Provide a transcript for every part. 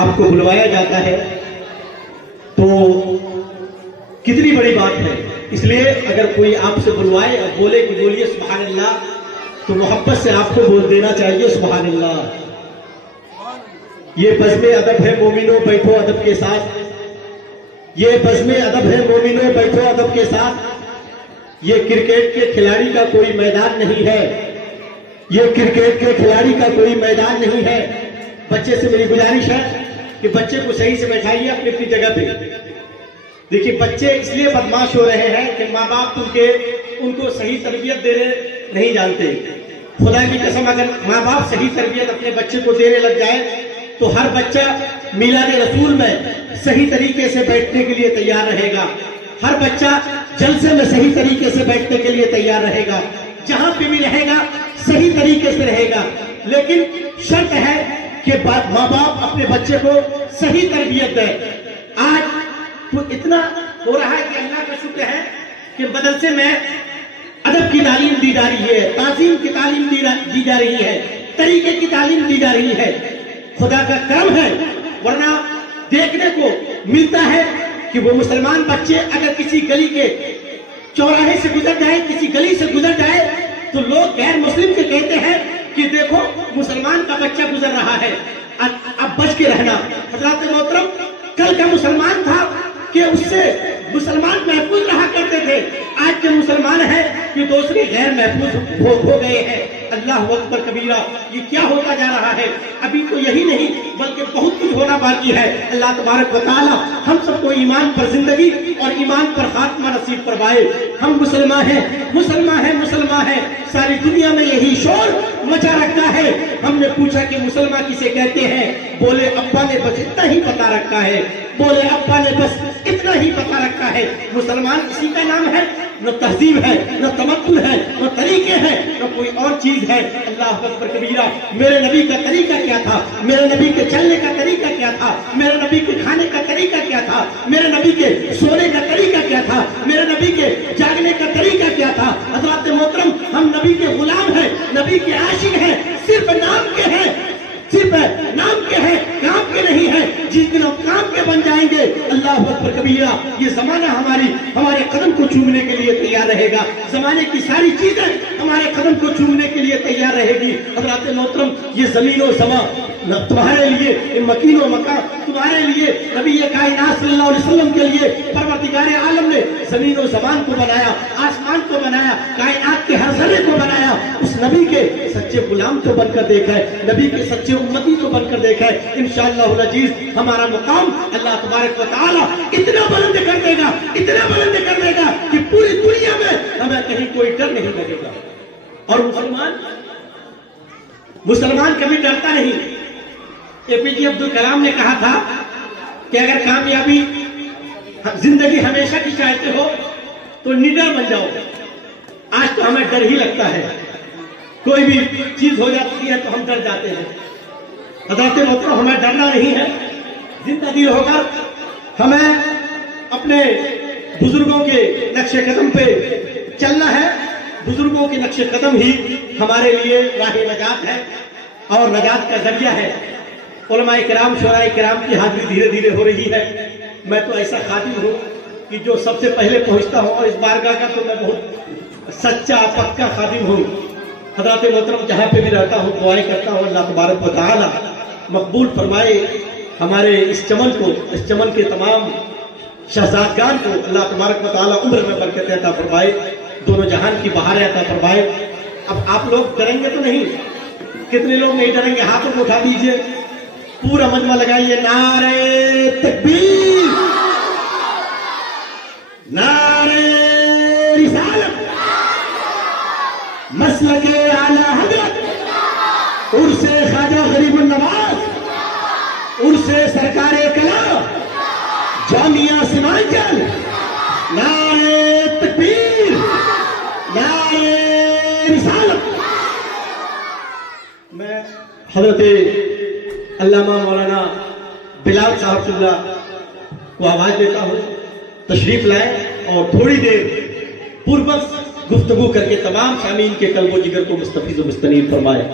آپ کو بلوایا جاتا ہے تو کتنی بڑی بات ہے. اس لیے اگر کوئی آپ سے بلوائے اور بولے کہ بولیے سبحان اللہ تو محبت سے آپ کو بول دینا چاہیے سبحان اللہ. یہ بزم ادب ہے مومنوں بیٹھو ادب کے ساتھ. یہ بزم ادب ہے مومنوں بیٹھو ادب کے ساتھ. یہ کرکٹ کے کھلاڑی کا کوئی میدان نہیں ہے. یہ کرکٹ کے کھلاڑی کا کوئی میدان نہیں ہے. بچے سے میری گزارش ہے کہ بچے کو صحیح سے بیٹھائیے اپنی اپنی جگہ پہ. دیکھیے بچے اس لیے بدماش ہو رہے ہیں کہ ماں باپ ان کو صحیح تربیت دینے نہیں جانتے. خدا کی قسم اگر ماں باپ صحیح تربیت اپنے بچے کو دینے لگ جائے تو ہر بچہ میلاد رسول میں صحیح طریقے سے بیٹھنے کے لیے تیار رہے گا. ہر بچہ جلسے میں صحیح طریقے سے بیٹھنے کے لیے تیار رہے گا. جہاں پہ بھی رہے گا صحیح طریقے سے رہے گا. لیکن شرط ہے کہ ماں باپ اپنے بچے کو صحیح تربیت دے. آج تو اتنا ہو رہا ہے کہ اللہ کا شکر ہے کہ مدرسے میں ادب کی تعلیم دی جا رہی ہے, تعظیم کی تعلیم دی جا رہی ہے, طریقے کی تعلیم دی جا رہی ہے. خدا کا کرم ہے. ورنہ دیکھنے کو ملتا ہے کہ وہ مسلمان بچے اگر کسی گلی کے چوراہے سے گزر جائے, کسی گلی سے گزر جائے تو لوگ غیر مسلم کے کہتے ہیں کہ دیکھو مسلمان کا بچہ گزر رہا ہے, اب بچ کے رہنا. حضرات محترم, کل کا مسلمان تھا کہ اس سے مسلمان محفوظ رہا کرتے تھے. آج کے مسلمان ہیں کہ دوسرے غیر محفوظ ہو گئے ہیں. اللہ اکبر کبیرہ. یہ کیا ہوتا جا رہا ہے؟ ابھی تو یہی نہیں بلکہ بہت کچھ ہونا باقی ہے. اللہ تبارک و تعالی ہم سب کو ایمان پر زندگی اور ایمان پر خاتمہ نصیب فرمائے. ہم مسلمان ہیں, مسلمان ہیں, مسلمان ہیں. ساری دنیا میں یہی شور مچا رکھا ہے. ہم نے پوچھا کہ مسلمان کسے کہتے ہیں؟ بولے ابا نے بس اتنا ہی پتا رکھا ہے. بولے ابا نے بس اتنا ہی پتا رکھا ہے. مسلمان اسی کا نام ہے. نہ تہذیب ہے, نہ تمدن ہے, نہ طریقے ہیں, نہ کوئی اور چیز ہے. اللہ اکبر کبیرہ. میرے نبی کا طریقہ کیا تھا؟ میرے نبی کے چلنے کا طریقہ کیا تھا؟ میرے نبی کے کھانے کا طریقہ کیا تھا؟ میرے نبی کے سونے کا طریقہ کیا تھا؟ میرے نبی کے جاگنے کا طریقہ کیا تھا؟ حضرات محترم, ہم نبی کے غلام ہیں, نبی کے عاشق ہیں, صرف نام کے ہیں, صرف نام کے ہیں, کام کے نہیں ہیں. جس دن ہم کام کے بن جائیں گے اللہ اکبر کبیرہ, یہ زمانہ ہمارے قدم کو چومنے کے لیے تیار رہے گا. زمانے کی ساری چیزیں ہمارے قدم کو چومنے کے لیے تیار رہے گی. حضرات محترم, یہ زمین و سما تمہارے لیے, یہ مکین و مکان تمہارے لیے, نبی کائنات صلی اللہ علیہ وسلم کے لیے پروردگار عالم نے زمین و زمان کو بنایا, آسمان کو بنایا, کائنات کے ہر ذرے کو بنایا. اس نبی کے سچے غلام کو بن کر دیکھا ہے, نبی کے سچے امتی کو بن کر دیکھا ہے. انشاءاللہ العزیز ہمارا مقام اللہ تبارک و تعالی اتنا بلند کر دے گا, اتنا بلند کر دے گا کہ پوری دنیا میں ہمیں کہیں کوئی ڈر نہیں لگے گا. اور مسلمان کبھی ڈرتا نہیں. APJ عبد الکلام نے کہا تھا کہ اگر کامیابی زندگی ہمیشہ کی چاہتے ہو تو نڈر بن جاؤ. آج تو ہمیں ڈر ہی لگتا ہے, کوئی بھی چیز ہو جاتی ہے تو ہم ڈر جاتے ہیں. حضرات محترم, ہمیں ڈرنا نہیں ہے. زندہ دل ہو کر ہمیں اپنے بزرگوں کے نقش قدم پہ چلنا ہے. بزرگوں کے نقش قدم ہی ہمارے لیے راہ نجات ہے اور نجات کا ذریعہ ہے. علماء کرام, شعراء کرام کی حاضری دھیرے دھیرے ہو رہی ہے. میں تو ایسا خادم ہوں کہ جو سب سے پہلے پہنچتا ہوں, اور اس بارگاہ کا تو میں بہت سچا پکا خادم ہوں. حضرات محترم, جہاں پہ بھی رہتا ہوں دعائیں کرتا ہوں اللہ تبارک و تعالی مقبول فرمائے ہمارے اس چمن کو, اس چمن کے تمام شہزادگان کو اللہ تبارک و تعالی عمر میں برکت عطا فرمائے, دونوں جہان کی بہاریں عطا فرمائے. اب آپ لوگ ڈریں گے تو نہیں؟ کتنے لوگ نہیں ڈریں گے؟ ہاتھوں کو اٹھا دیجئے, پورا مجمع لگائیے. نعرے تکبیر, نعرے رسالت, مسلک اعلی حضرت, عرس خواجہ غریب النواز, عرس سرکار کلام, جامعہ سمانچل. نعرے تکبیر, نعرے رسالت. میں حضرت علامہ مولانا بلال صاحب سے اللہ کو آواز دیتا ہوں, تشریف لائیں اور تھوڑی دیر پربس گفتگو کر کے تمام سامعین کے قلب و جگر کو مستفیض و مستنیر فرمائے.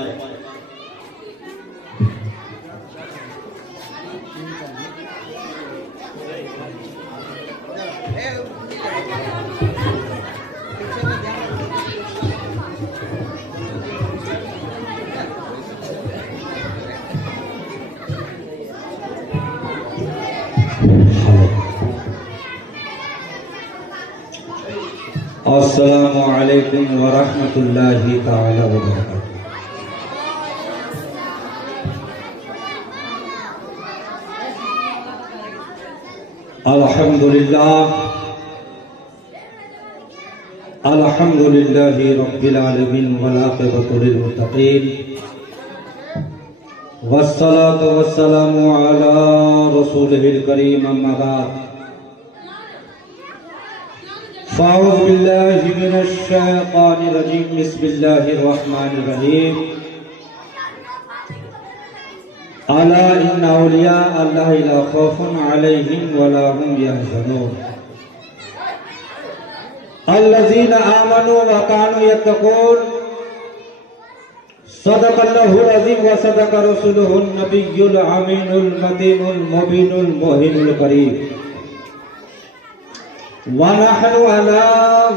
السلام علیکم ورحمۃ اللہ تعالی وبرکاتہ۔ الحمد للہ رب العالمین والعاقبۃ للمتقین والصلاة والسلام علی رسولہ الکریم اما بعد فاعوذ باللہ من الشیطان الرجیم بسم اللہ الرحمن الرحیم الا ان اولیاء اللہ لا خوف علیہم ولا هم يحزنون الذین آمنوا وكانوا يتقون صدق اللہ العظیم وصدق رسولہ النبی الامین المتین المبین الموہن الکریم وَنَحْنُ عَلَى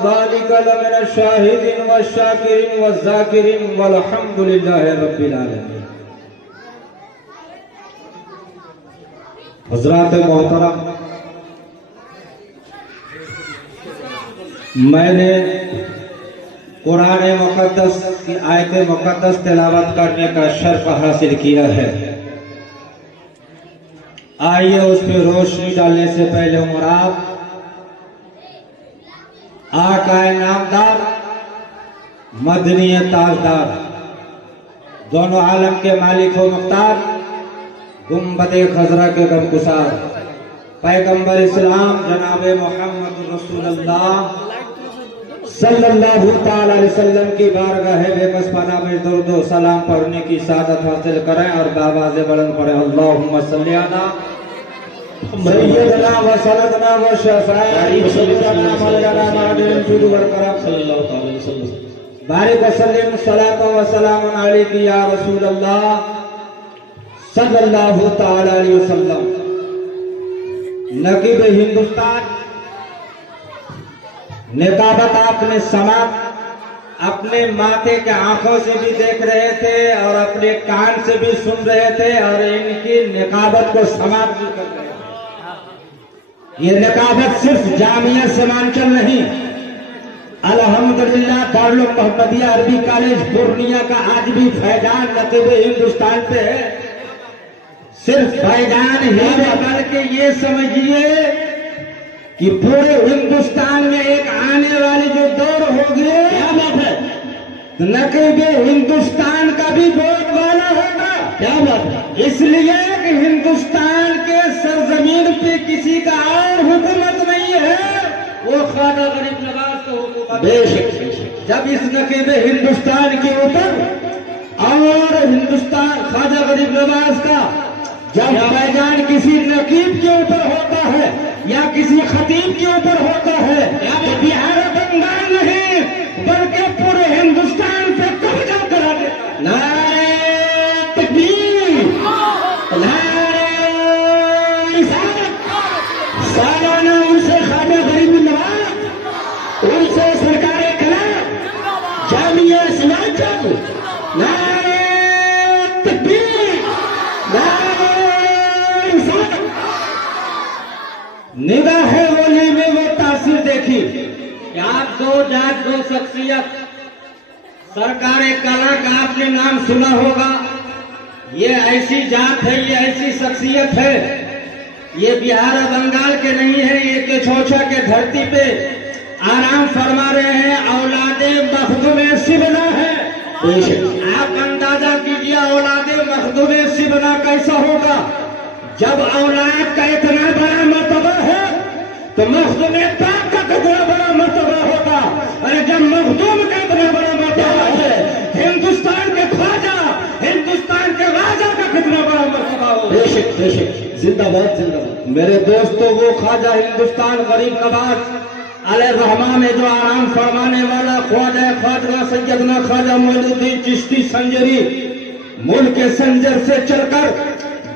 ذَلِكَ لَمِنَ الشَّاهِدِينَ وَالشَّاكِرِينَ وَالذَّاكِرِينَ وَالْحَمْدُ لِلَّهِ رَبِّ الْعَالَمِينَ۔ حضرات محترم، میں نے قرآن مقدس کی آیت مقدس تلاوت کرنے کا شرف حاصل کیا ہے۔ آئیے اس پہ روشنی ڈالنے سے پہلے عمرات آقا نامدار مدنی تاجدار دونوں عالم کے مالک و مختار گنبد خضرا کے غمگسار پیغمبر اسلام جناب محمد رسول اللہ صلی اللہ تعالی علیہ وسلم کی بارگاہ بے بس پناہ میں درود و سلام پڑھنے کی سعادت حاصل کریں اور بآواز بلند پڑھیں اللہم صلی علی سیدنا و سندنا و شفاعی سیدنا مولانا معدن جود ورکرم صلی اللہ علیہ وسلم بارک وسلم صلاة و سلام علیک یا رسول اللہ صلی اللہ تعالی علیہ وسلم۔ نقیب ہندوستان نقابت آپ نے سماعت اپنے ماتھے کے آنکھوں سے بھی دیکھ رہے تھے اور اپنے کان سے بھی سن رہے تھے اور ان کی نقابت کو سماعت بھی کر رہے تھے۔ یہ نقابت صرف جامعہ سیمانچل نہیں، الحمدللہ دارالعلوم محمدیہ عربی کالج پورنیہ کا آج بھی فیضان نقیب ہندوستان پہ ہے۔ صرف فیضان ہی بلکہ یہ سمجھیے کہ پورے ہندوستان میں ایک آنے والی جو دور ہوگی کیا بات ہے، نقیب ہندوستان کا بھی بہت والا ہوگا، کیا بات ہے، اس لیے کہ ہندوستان کے سرزمین پہ کسی کا اور حکومت نہیں ہے، وہ خواجہ غریب نواز کا حکومت بے شک۔ جب اس نقیب ہندوستان کے اوپر اور ہندوستان خواجہ غریب نواز کا جب فیضان کسی نقیب کے اوپر ہوتا ہے یا کسی خطیب کے اوپر ہوتا ہے تو بہار بنگال نہیں بلکہ پورے ہندوستان پہ قبضہ کرا دیتا ہے۔ نعرہ تکبیر، نعرہ رسالت، سالانہ ان سے خواجہ غریب نواز، ان سے سرکار کلام جامعہ سیمانچل، نعرہ تکبیر، نعرہ رسالت۔ نگاہ ولی میں وہ تاثیر دیکھی کہ آپ دو جات دو شخصیت، سرکار کلا کا آپ نے نام سنا ہوگا، یہ ایسی جات ہے، یہ ایسی شخصیت ہے، یہ بہار بنگال کے نہیں ہے، یہ کہ چھوچا کے دھرتی پہ آرام فرما رہے ہیں، اولاد مخدوم سبنا ہے۔ آپ اندازہ کیجیے اولاد مخدوم سبنا کیسا ہوگا جب اولاد کا اتنا بڑا مرتبہ ہے تو مخدوم پاک کا کتنا بڑا مرتبہ ہوگا، اور جب مخدوم کا اتنا بڑا مرتبہ ہے ہندوستان کے خواجہ ہندوستان کے راجہ کا کتنا بڑا مرتبہ ہوگا۔ بے شک بے شک، زندہ باد زندہ باد۔ میرے دوستو، وہ خواجہ ہندوستان غریب نواز علیہ الرحمہ میں جو آرام فرمانے والا خواجہ سیدنا خواجہ معین الدین چشتی سنجری ملک کے سنجر سے چل کر